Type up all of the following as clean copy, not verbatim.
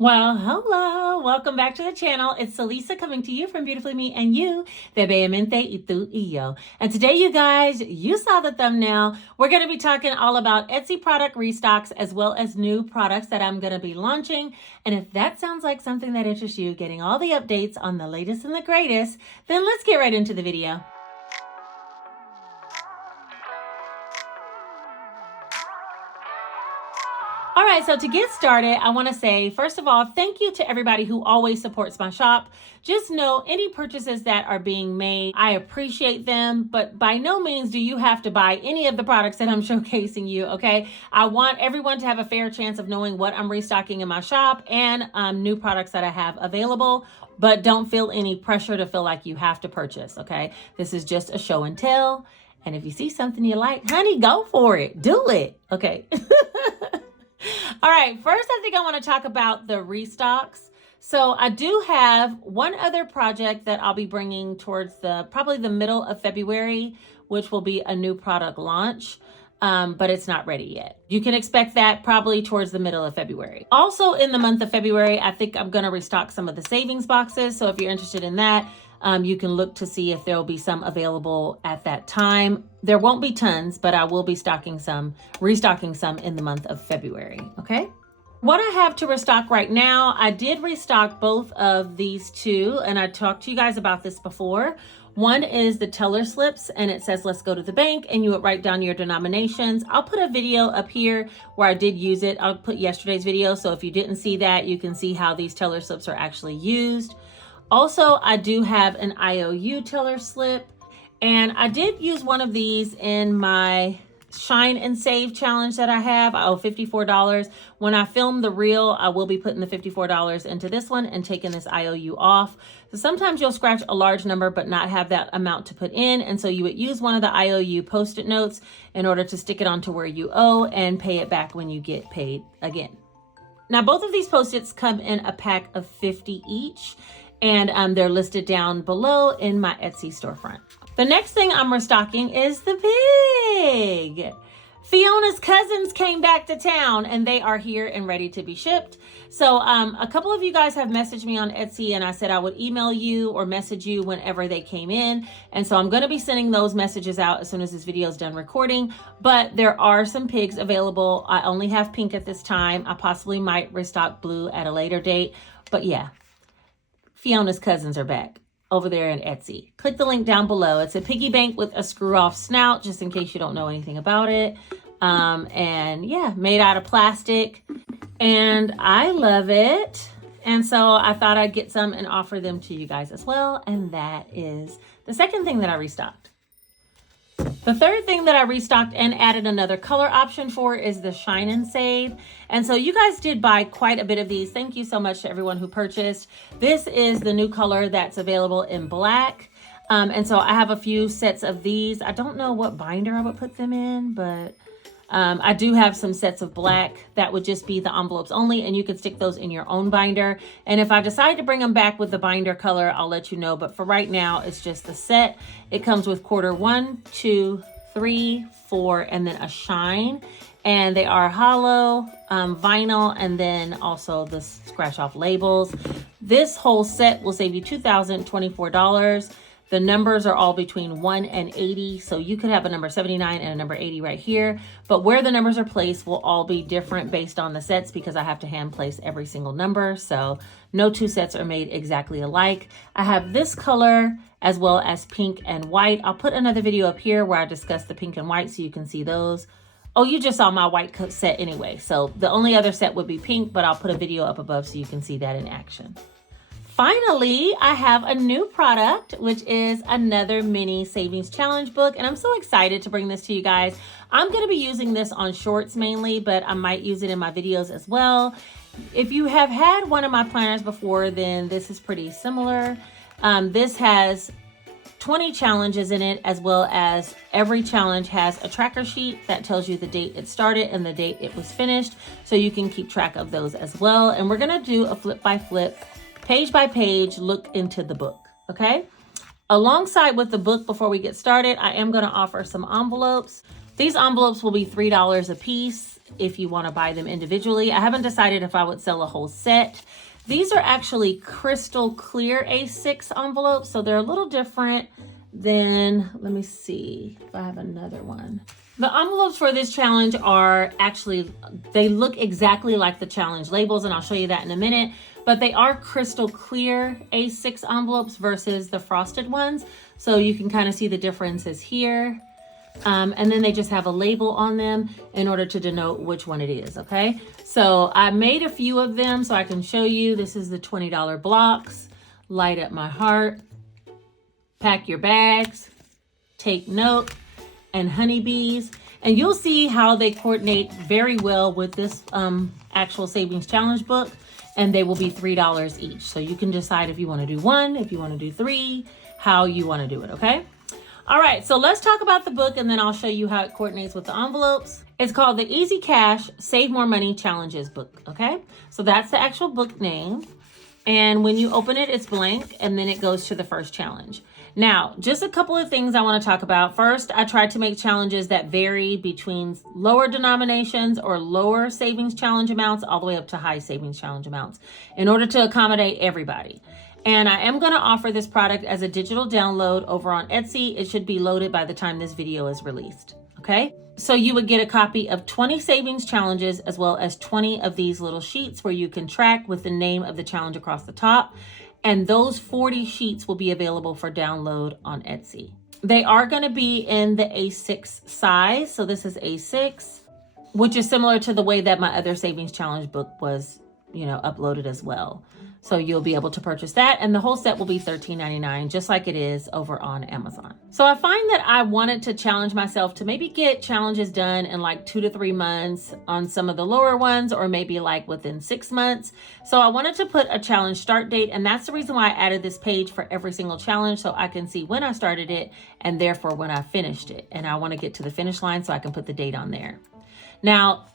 Well, hello. Welcome back to the channel. It's Celisa coming to you from Beautifully Me and You, de Bellemente y tú y yo. And today, you guys, you saw the thumbnail. We're going to be talking all about Etsy product restocks as well as new products that I'm going to be launching. And if that sounds like something that interests you, getting all the updates on the latest and the greatest, then let's get right into the video. All right, so to get started, I want to say, first of all, thank you to everybody who always supports my shop. Just know any purchases that are being made, I appreciate them, but by no means do you have to buy any of the products that I'm showcasing you, okay? I want everyone to have a fair chance of knowing what I'm restocking in my shop and new products that I have available, but don't feel any pressure to feel like you have to purchase, okay? This is just a show and tell, and if you see something you like, honey, go for it. Do it, okay? All right, first I think I want to talk about the restocks. So I do have one other project that I'll be bringing towards probably the middle of February, which will be a new product launch, but it's not ready yet. You can expect that probably towards the middle of February. Also in the month of February, I think I'm going to restock some of the savings boxes. So if you're interested in that, you can look to see if there will be some available at that time. There won't be tons, but I will be restocking some in the month of February, okay? What I have to restock right now, I did restock both of these two, and I talked to you guys about this before. One is the teller slips, and it says, let's go to the bank, and you would write down your denominations. I'll put a video up here where I did use it. I'll put yesterday's video, so if you didn't see that, you can see how these teller slips are actually used. Also, I do have an IOU teller slip, and I did use one of these in my Shine and Save challenge that I have. I owe $54. When I film the reel, I will be putting the $54 into this one and taking this IOU off. So sometimes you'll scratch a large number but not have that amount to put in, and so you would use one of the IOU post-it notes in order to stick it onto where you owe and pay it back when you get paid again. Now, both of these post-its come in a pack of 50 each, and they're listed down below in my Etsy storefront. The next thing I'm restocking is the pig. Fiona's cousins came back to town and they are here and ready to be shipped. So a couple of you guys have messaged me on Etsy, and I said I would email you or message you whenever they came in. And so I'm going to be sending those messages out as soon as this video is done recording. But there are some pigs available. I only have pink at this time. I possibly might restock blue at a later date. But yeah, Fiona's cousins are back over there in Etsy. Click the link down below. It's a piggy bank with a screw-off snout, just in case you don't know anything about it. And yeah, made out of plastic. And I love it. And so I thought I'd get some and offer them to you guys as well. And that is the second thing that I restocked. The third thing that I restocked and added another color option for is the Shine and Save. And so you guys did buy quite a bit of these. Thank you so much to everyone who purchased. This is the new color that's available in black. And so I have a few sets of these. I don't know what binder I would put them in, but I do have some sets of black that would just be the envelopes only, and you can stick those in your own binder. And if I decide to bring them back with the binder color, I'll let you know. But for right now, it's just the set. It comes with quarter 1, 2, 3, 4, and then a shine. And they are hollow vinyl, and then also the scratch off labels. This whole set will save you $2,024. The numbers are all between 1 and 80. So you could have a number 79 and a number 80 right here. But where the numbers are placed will all be different based on the sets, because I have to hand place every single number. So no two sets are made exactly alike. I have this color as well as pink and white. I'll put another video up here where I discuss the pink and white so you can see those. Oh, you just saw my white set anyway. So the only other set would be pink, but I'll put a video up above so you can see that in action. Finally, I have a new product, which is another mini savings challenge book. And I'm so excited to bring this to you guys. I'm going to be using this on shorts mainly, but I might use it in my videos as well. If you have had one of my planners before, then this is pretty similar. This has 20 challenges in it, as well as every challenge has a tracker sheet that tells you the date it started and the date it was finished. So you can keep track of those as well. And we're going to do a flip by flip, page by page look into the book, okay? Alongside with the book, before we get started, I am going to offer some envelopes. These envelopes will be $3 a piece. if you want to buy them individually. I haven't decided if I would sell a whole set. These are actually crystal clear A6 envelopes, so they're a little different than, let me see if I have another one. The envelopes for this challenge are actually, they look exactly like the challenge labels, and I'll show you that in a minute, but they are crystal clear A6 envelopes versus the frosted ones. So you can kind of see the differences here. And then they just have a label on them in order to denote which one it is, okay? So I made a few of them so I can show you. This is the $20 blocks, Light Up My Heart, Pack Your Bags, Take Note, and Honeybees. And you'll see how they coordinate very well with this actual savings challenge book, and they will be $3 each. So you can decide if you want to do one, if you want to do three, how you want to do it, okay? All right, so let's talk about the book, and then I'll show you how it coordinates with the envelopes. It's called the Easy Cash Save More Money Challenges book, okay? So that's the actual book name. And when you open it, it's blank, and then it goes to the first challenge. Now, just a couple of things I want to talk about. First, I tried to make challenges that vary between lower denominations or lower savings challenge amounts all the way up to high savings challenge amounts in order to accommodate everybody. And I am going to offer this product as a digital download over on Etsy. It should be loaded by the time this video is released, okay? So you would get a copy of 20 savings challenges as well as 20 of these little sheets where you can track with the name of the challenge across the top. And those 40 sheets will be available for download on Etsy. They are going to be in the A6 size. So this is A6, which is similar to the way that my other savings challenge book was, uploaded as well. So you'll be able to purchase that, and the whole set will be $13.99, just like it is over on Amazon. So I find that I wanted to challenge myself to maybe get challenges done in like 2 to 3 months on some of the lower ones, or maybe like within 6 months. So I wanted to put a challenge start date, and that's the reason why I added this page for every single challenge, so I can see when I started it and therefore when I finished it. And I want to get to the finish line so I can put the date on there. Now,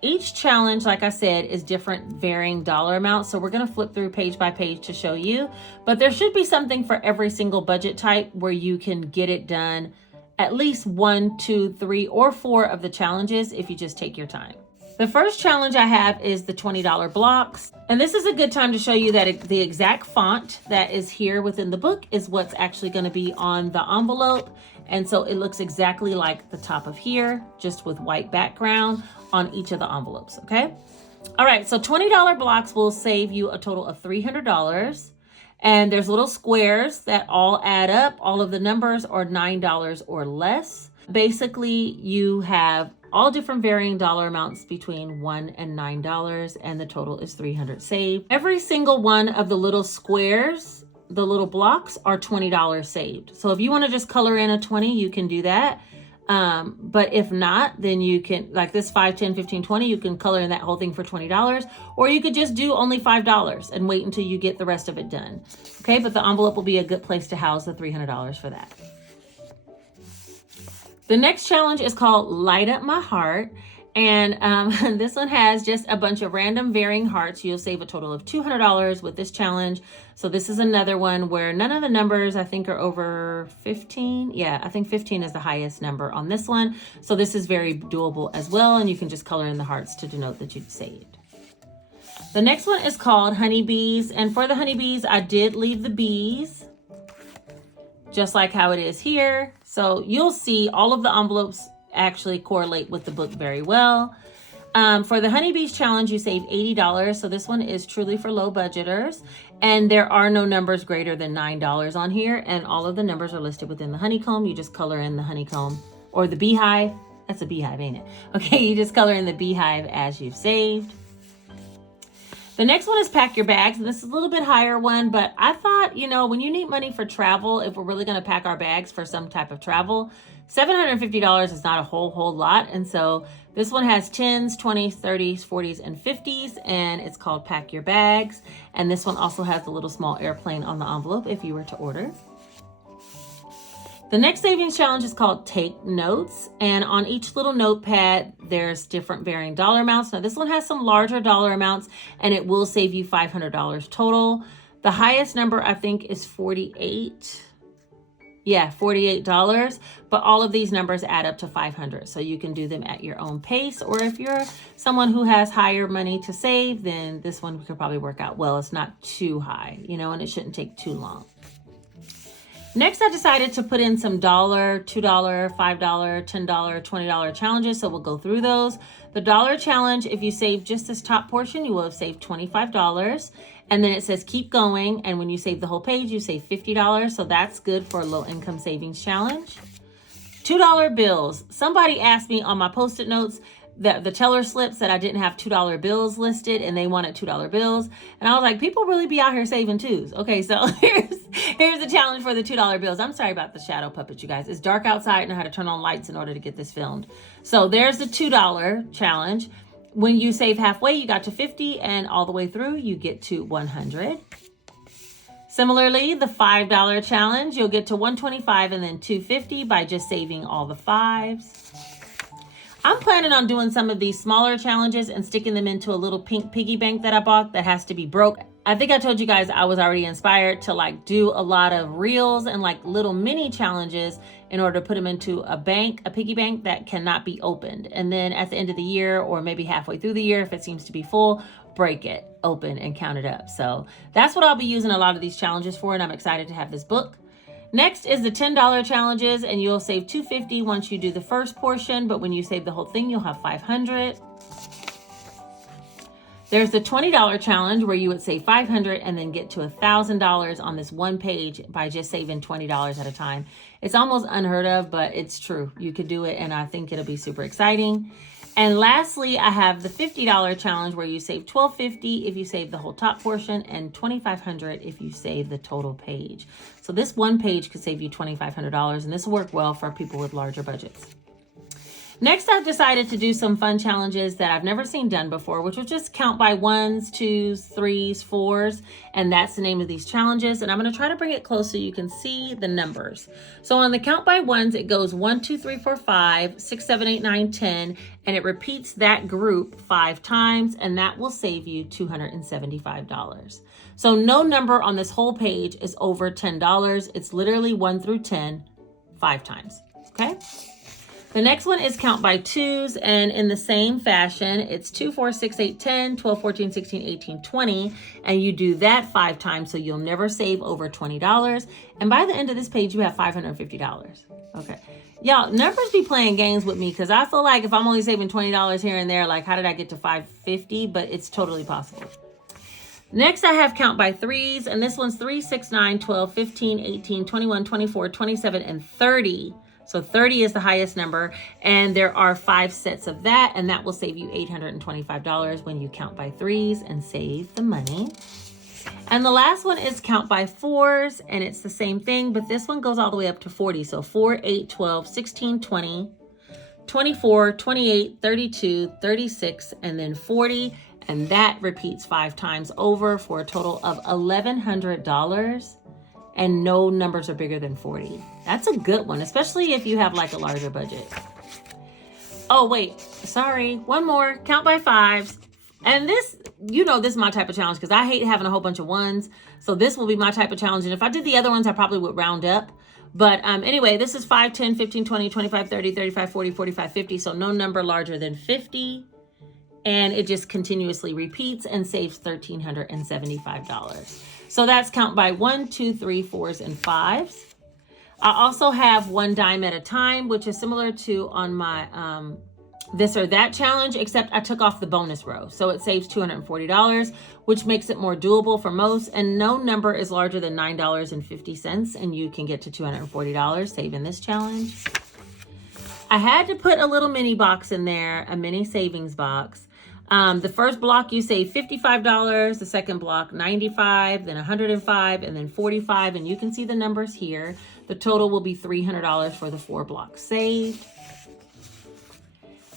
each challenge, like I said, is different varying dollar amounts. So we're going to flip through page by page to show you, but there should be something for every single budget type where you can get it done at least 1, 2, 3, or 4 of the challenges if you just take your time. The first challenge I have is the $20 blocks. And this is a good time to show you that the exact font that is here within the book is what's actually going to be on the envelope. And so it looks exactly like the top of here, just with white background on each of the envelopes, okay? All right, so $20 blocks will save you a total of $300. And there's little squares that all add up. All of the numbers are $9 or less. Basically, you have all different varying dollar amounts between $1 and $9, and the total is $300 saved. Every single one of the little squares, the little blocks, are $20 saved. So if you want to just color in a 20, you can do that. But if not, then you can, like this 5, 10, 15, 20, you can color in that whole thing for $20, or you could just do only $5 and wait until you get the rest of it done. Okay, but the envelope will be a good place to house the $300 for that. The next challenge is called Light Up My Heart. And this one has just a bunch of random varying hearts. You'll save a total of $200 with this challenge. So this is another one where none of the numbers I think are over 15. Yeah, I think 15 is the highest number on this one. So this is very doable as well. And you can just color in the hearts to denote that you've saved. The next one is called Honeybees. And for the honeybees, I did leave the bees, just like how it is here. So you'll see all of the envelopes actually correlate with the book very well. For the Honeybees challenge, you save $80. So this one is truly for low budgeters. And there are no numbers greater than $9 on here. And all of the numbers are listed within the honeycomb. You just color in the honeycomb or the beehive. That's a beehive, ain't it? Okay, you just color in the beehive as you've saved. The next one is Pack Your Bags, and this is a little bit higher one, but I thought, when you need money for travel, if we're really going to pack our bags for some type of travel, $750 is not a whole lot. And so this one has 10s, 20s, 30s, 40s, and 50s, and it's called Pack Your Bags. And this one also has a little small airplane on the envelope if you were to order. The next savings challenge is called Take Notes, and on each little notepad, there's different varying dollar amounts. Now this one has some larger dollar amounts, and it will save you $500 total. The highest number I think is 48. Yeah, $48, but all of these numbers add up to 500. So you can do them at your own pace, or if you're someone who has higher money to save, then this one could probably work out well. It's not too high, you know, and it shouldn't take too long. Next, I decided to put in some $1, $2, $5, $10, $20 challenges. So we'll go through those. The dollar challenge, if you save just this top portion, you will have saved $25. And then it says keep going. And when you save the whole page, you save $50. So that's good for a low income savings challenge. $2 bills. Somebody asked me on my Post-it notes that the teller slips that I didn't have $2 bills listed, and they wanted $2 bills. And I was like, people really be out here saving twos. Okay, so here's the challenge for the $2 bills. I'm sorry about the shadow puppet, you guys. It's dark outside and I had to turn on lights in order to get this filmed. So there's the $2 challenge. When you save halfway, you got to 50, and all the way through, you get to 100. Similarly, the $5 challenge, you'll get to 125 and then 250 by just saving all the fives. I'm planning on doing some of these smaller challenges and sticking them into a little pink piggy bank that I bought that has to be broke. I think I told you guys I was already inspired to like do a lot of reels and like little mini challenges in order to put them into a bank, a piggy bank that cannot be opened. And then at the end of the year, or maybe halfway through the year, if it seems to be full, break it open and count it up. So that's what I'll be using a lot of these challenges for, and I'm excited to have this book. Next is the $10 challenges, and you'll save $250 once you do the first portion, but when you save the whole thing, you'll have $500. There's the $20 challenge where you would save $500 and then get to $1,000 on this one page by just saving $20 at a time. It's almost unheard of, but it's true. You could do it, and I think it'll be super exciting. And lastly, I have the $50 challenge where you save $1,250 if you save the whole top portion and $2,500 if you save the total page. So this one page could save you $2,500, and this will work well for people with larger budgets. Next, I've decided to do some fun challenges that I've never seen done before, which was just count by 1s, 2s, 3s, 4s, and that's the name of these challenges. And I'm going to try to bring it close so you can see the numbers. So on the count by 1s, it goes 1, 2, 3, 4, 5, 6, 7, 8, 9, 10, and it repeats that group 5 times, and that will save you $275. So no number on this whole page is over $10. It's literally 1 through 10, 5 times, okay? The next one is count by 2s, and in the same fashion, it's 2, 4, 6, 8, 10, 12, 14, 16, 18, 20, and you do that 5 times, so you'll never save over $20. And by the end of this page, you have $550. Okay. Y'all, numbers be playing games with me, because I feel like if I'm only saving $20 here and there, like how did I get to $550? But it's totally possible. Next, I have count by 3s, and this one's 3, 6, 9, 12, 15, 18, 21, 24, 27, and 30. So 30 is the highest number, and there are 5 sets of that, and that will save you $825 when you count by 3s and save the money. And the last one is count by 4s, and it's the same thing, but this one goes all the way up to 40. So 4, 8, 12, 16, 20, 24, 28, 32, 36, and then 40. And that repeats 5 times over for a total of $1,100. And no numbers are bigger than 40. That's a good one, especially if you have like a larger budget. Oh, wait, sorry, one more, count by 5s. And this, you know, this is my type of challenge because I hate having a whole bunch of 1s. So this will be my type of challenge. And if I did the other ones, I probably would round up. But anyway, this is 5, 10, 15, 20, 25, 30, 35, 40, 45, 50. So no number larger than 50. And it just continuously repeats and saves $1,375. So that's count by 1, 2, 3, 4s, and 5s. I also have 1 dime at a time, which is similar to on my this or that challenge, except I took off the bonus row. So it saves $240, which makes it more doable for most. And no number is larger than $9.50, and you can get to $240 saving this challenge. I had to put a little mini box in there, a mini savings box. The first block you save $55, the second block $95, then $105, and then $45, and you can see the numbers here. The total will be $300 for the 4 blocks saved.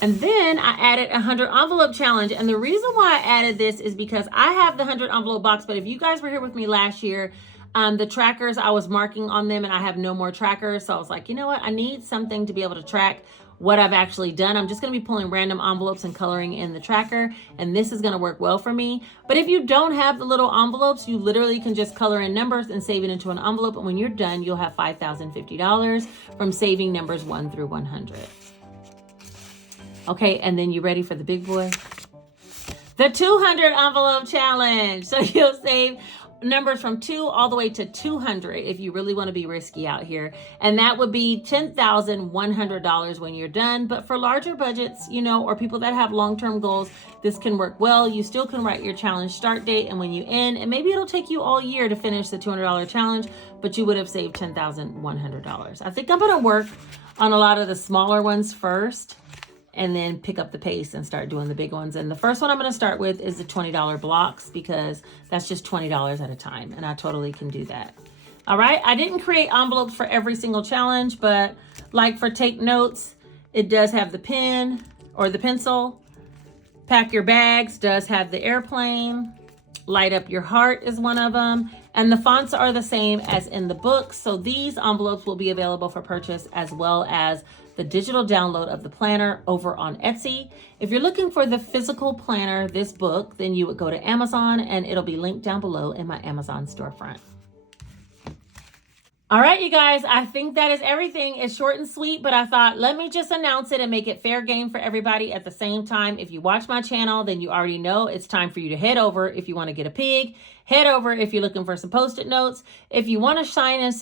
And then I added a 100 envelope challenge, and the reason why I added this is because I have the 100 envelope box, but if you guys were here with me last year, the trackers, I was marking on them and I have no more trackers, so I was like, you know what, I need something to be able to track what I've actually done. I'm just going to be pulling random envelopes and coloring in the tracker, and this is going to work well for me. But if you don't have the little envelopes, you literally can just color in numbers and save it into an envelope, and when you're done, you'll have $5,050 from saving numbers 1 through 100. Okay, and then you ready for the big boy? The 200 envelope challenge. So you'll save numbers from 2 all the way to 200 if you really want to be risky out here. And that would be $10,100 when you're done. But for larger budgets, you know, or people that have long-term goals, this can work well. You still can write your challenge start date and when you end, and maybe it'll take you all year to finish the $200 challenge, but you would have saved $10,100. I think I'm going to work on a lot of the smaller ones first, and then pick up the pace and start doing the big ones. And the first one I'm going to start with is the $20 blocks, because that's just $20 at a time, and I totally can do that. All right, I didn't create envelopes for every single challenge, but like for take notes, it does have the pen or the pencil. Pack your bags does have the airplane. Light up your heart is one of them. And the fonts are the same as in the book. So these envelopes will be available for purchase, as well as the digital download of the planner over on Etsy. If you're looking for the physical planner, this book, then you would go to Amazon, and it'll be linked down below in my Amazon storefront. All right, you guys, I think that is everything. It's short and sweet, but I thought, let me just announce it and make it fair game for everybody at the same time. If you watch my channel, then you already know it's time for you to head over if you want to get a pig. Head over if you're looking for some Post-it notes. If you want a shine and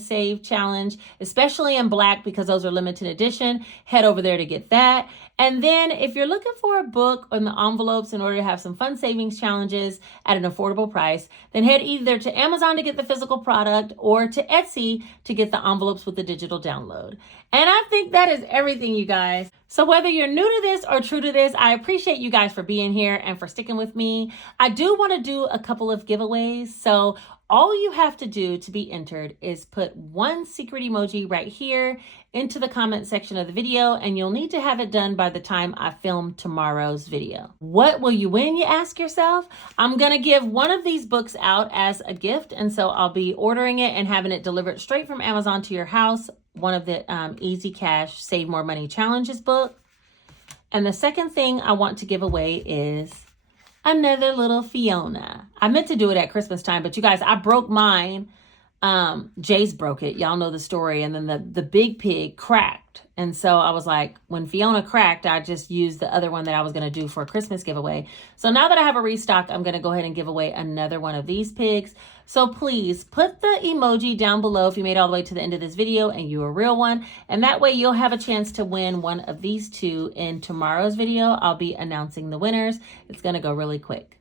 save challenge, especially in black because those are limited edition, head over there to get that. And then if you're looking for a book on the envelopes in order to have some fun savings challenges at an affordable price, then head either to Amazon to get the physical product or to Etsy to get the envelopes with the digital download. And I think that is everything, you guys. So whether you're new to this or true to this, I appreciate you guys for being here and for sticking with me. I do want to do a couple of giveaways. So all you have to do to be entered is put one secret emoji right here into the comment section of the video, and you'll need to have it done by the time I film tomorrow's video. What will you win, you ask yourself? I'm gonna give one of these books out as a gift, and so I'll be ordering it and having it delivered straight from Amazon to your house, one of the Easy Cash Save More Money Challenges book. And the second thing I want to give away is another little Fiona. I meant to do it at Christmas time, but you guys, I broke mine. Jace broke it. Y'all know the story. And then the big pig cracked. And so I was like, when Fiona cracked, I just used the other one that I was going to do for a Christmas giveaway. So now that I have a restock, I'm going to go ahead and give away another one of these pigs. So please put the emoji down below if you made it all the way to the end of this video and you're a real one. And that way you'll have a chance to win one of these two in tomorrow's video. I'll be announcing the winners. It's going to go really quick.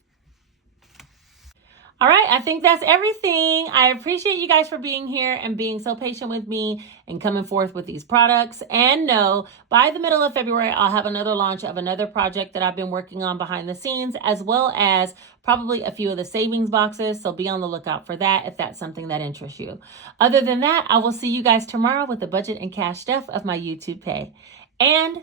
All right, I think that's everything. I appreciate you guys for being here and being so patient with me and coming forth with these products. And no, by the middle of February, I'll have another launch of another project that I've been working on behind the scenes, as well as probably a few of the savings boxes. So be on the lookout for that if that's something that interests you. Other than that, I will see you guys tomorrow with the budget and cash stuff of my YouTube pay. And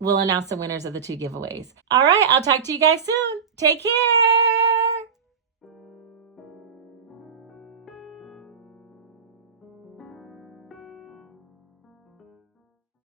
we'll announce the winners of the 2 giveaways. All right, I'll talk to you guys soon. Take care.